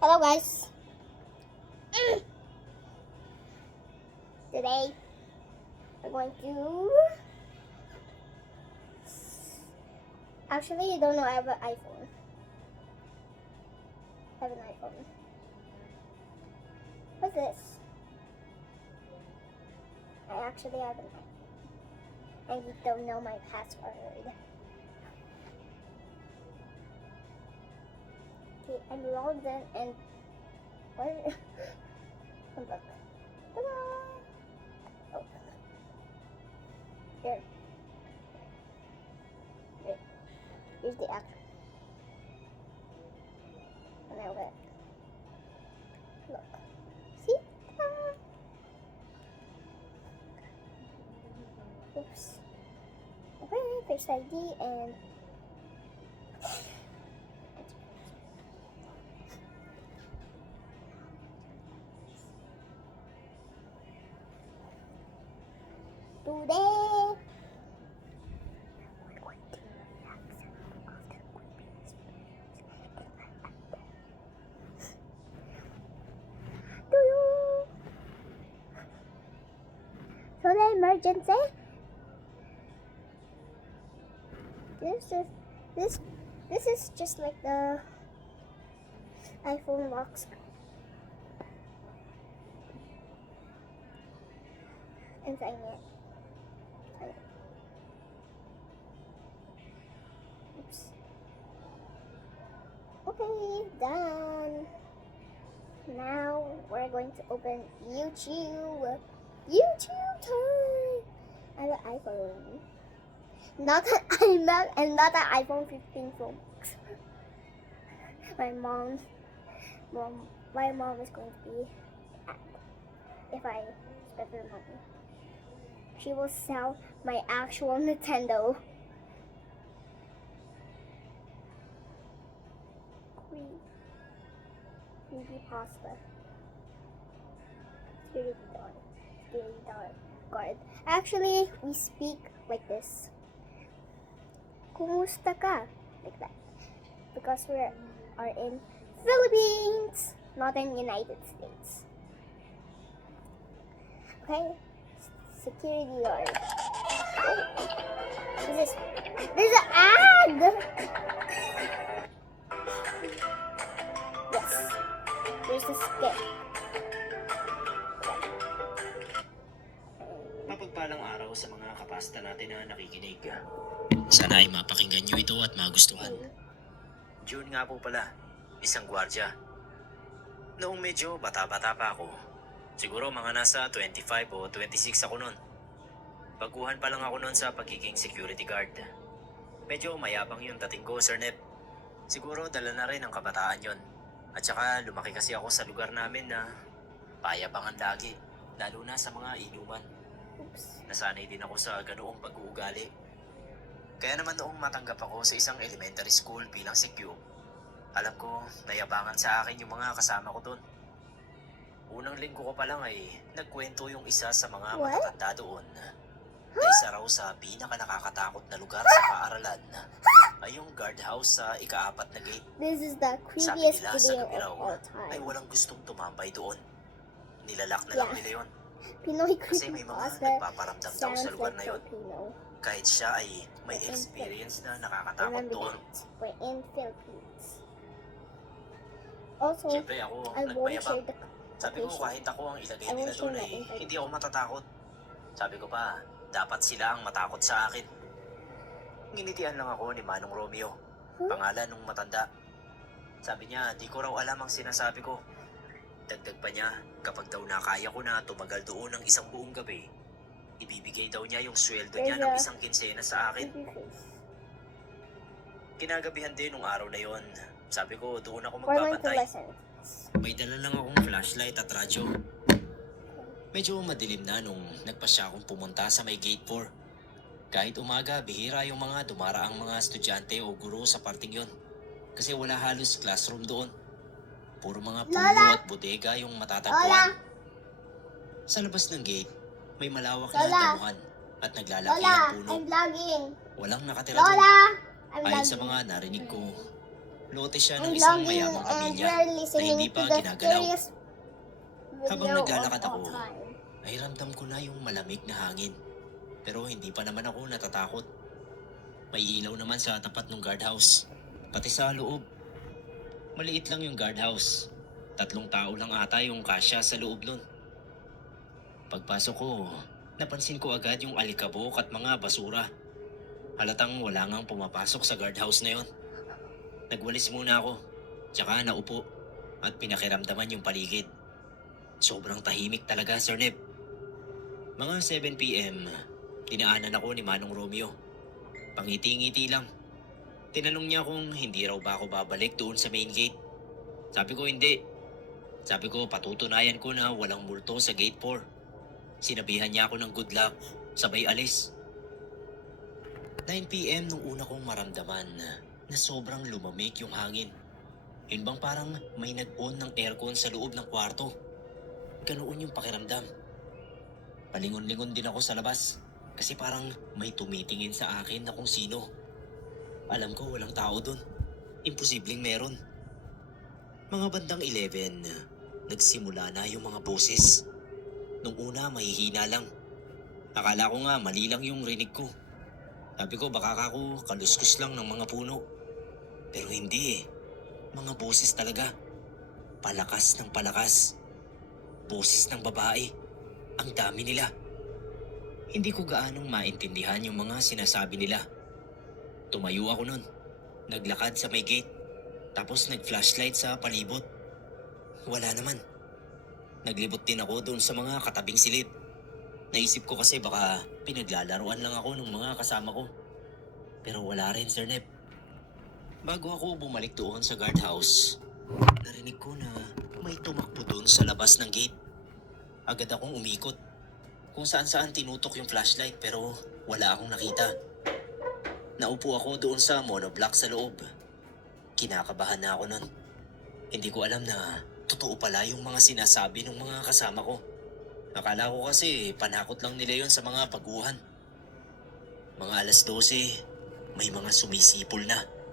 Hello guys. Today we're going to actually you don't know I have an iPhone. I have an iPhone. What's this? I actually have an iPhone. And you don't know my password. Okay, I'm logged in and where look. Ta-da! Oh. Here. Wait. Here's the actual. And now look. Look. See? Ta-da! Oops. Okay, Face ID and today we're going to react of the creepiest to you. So the emergency. This is just like the iPhone box. And sign it. Oops. Okay, done. Now we're going to open YouTube. YouTube time. I have an iPhone. Not an iMac and not an iPhone 15 Pro Max. My mom is going to be mad if I spend her money. She will sell my actual Nintendo. Creepy pasta. Security guard. Actually, we speak like this. Kumusta ka? Like that. Because we are in Philippines, not in United States. Okay? Security guard. This is an ad! Yes. There's a skip. Mapagpalang araw sa mga kapasta natin na nakikinig. Sana ay mapakinggan nyo ito at magustuhan. June nga po pala, isang gwardya. Noong medyo bata-bata pa ako, siguro mga nasa 25 o 26 ako noon. Baguhan pa lang ako noon sa pagiging security guard. Medyo mayabang yung dating ko, Sir Nep. Siguro dala na rin ang kabataan yon. At saka lumaki kasi ako sa lugar namin na payabangan lagi, lalo na sa mga inuman. Nasanay din ako sa ganoong pag-uugali. Kaya naman noong matanggap ako sa isang elementary school bilang CQ, alam ko nayabangan sa akin yung mga kasama ko doon. Unang linggo ko pa lang ay nagkwento yung isa sa mga matatanda doon na isa raw sa pinaka nakakatakot na lugar sa paaralan ay yung guardhouse sa ika-4 na gate. This is the Sabi creepiest nila sa video gabi raw of all ay time. walang gustong tumambay doon. Nilalak na lang nila yon. Pinoy Kasi may creepy mga pasta nagpaparamdam daw sa sounds lugar like na yon. Filipino. Kahit siya ay may experience na nakakatakot Remember doon. that. We're in Philippines. Also, Siyempre ako, I won't nagpayabang. share the Sabi ko kahit ako ang ilagay nila doon ay hindi ako matatakot. Sabi ko pa, dapat sila ang matakot sa akin. Nginitian lang ako ni Manong Romeo, pangalan nung matanda. Sabi niya, di ko raw alam ang sinasabi ko. Dagdag pa niya, kapag daw nakaya ko na tumagal doon ng isang buong gabi, ibibigay daw niya yung sweldo niya ng isang kinsena sa akin. Kinagabihan din nung araw na yon. Sabi ko, doon ako magpapantay. May dala lang akong flashlight at radyo. Medyo madilim na nung nagpasya akong pumunta sa may gate 4. Kahit umaga, bihira yung mga dumaraang mga estudyante o guro sa parting yon. Kasi wala halos classroom doon. Puro mga puno at bodega yung matatagpuan. Sa labas ng gate, may malawak na damuhan at naglalaki ng puno. I'm vlogging. Walang nakatira Lola, doon. I'm Ayon sa vlogging. mga narinig ko, Lote siya ng I'm isang vlogging mayamang and pamilya we're na listening hindi to pa the ginagalaw. scariest Habang video naglalakad of all ako, time. ay ramdam ko na yung malamig na hangin. Pero hindi pa naman ako natatakot. May ilaw naman sa tapat ng guardhouse, pati sa loob. Maliit lang yung guardhouse. 3 tao lang ata yung kasya sa loob nun. Pagpasok ko, napansin ko agad yung alikabok at mga basura. Halatang wala ngang pumapasok sa guardhouse na yon. Nagwalis muna ako, tsaka naupo at pinakiramdaman yung paligid. Sobrang tahimik talaga, Sir Neb. Mga 7 p.m., dinaanan ako ni Manong Romeo. Pangiti-ngiti lang. Tinanong niya kung hindi raw ba ako babalik doon sa main gate. Sabi ko hindi. Sabi ko patutunayan ko na walang multo sa gate 4. Sinabihan niya ako ng good luck, sabay alis. 9 p.m. nung una kong maramdaman na sobrang lumamig yung hangin. Yun bang parang may nag-on ng aircon sa loob ng kwarto. Ganoon yung pakiramdam. Palingon-lingon din ako sa labas kasi parang may tumitingin sa akin na kung sino. Alam ko walang tao dun. Imposibleng meron. Mga bandang 11, nagsimula na yung mga boses. Nung una mahihina lang. Akala ko nga mali lang yung rinig ko. Sabi ko baka ako kaluskus lang ng mga puno. Pero hindi eh. Mga boses talaga. Palakas ng palakas. Boses ng babae. Ang dami nila. Hindi ko gaanong maintindihan yung mga sinasabi nila. Tumayo ako nun. Naglakad sa may gate. Tapos nag-flashlight sa palibot. Wala naman. Naglibot din ako doon sa mga katabing silid. Naisip ko kasi baka pinaglalaruan lang ako ng mga kasama ko. Pero wala rin, Sir Nep. Bago ako bumalik doon sa guardhouse, narinig ko na may tumakbo doon sa labas ng gate. Agad akong umikot. Kung saan-saan tinutok yung flashlight pero wala akong nakita. Naupo ako doon sa monoblock sa loob. Kinakabahan na ako nun. Hindi ko alam na totoo pala yung mga sinasabi ng mga kasama ko. Akala ko kasi panakot lang nila yon sa mga baguhan. Mga 12:00, may mga sumisipol na.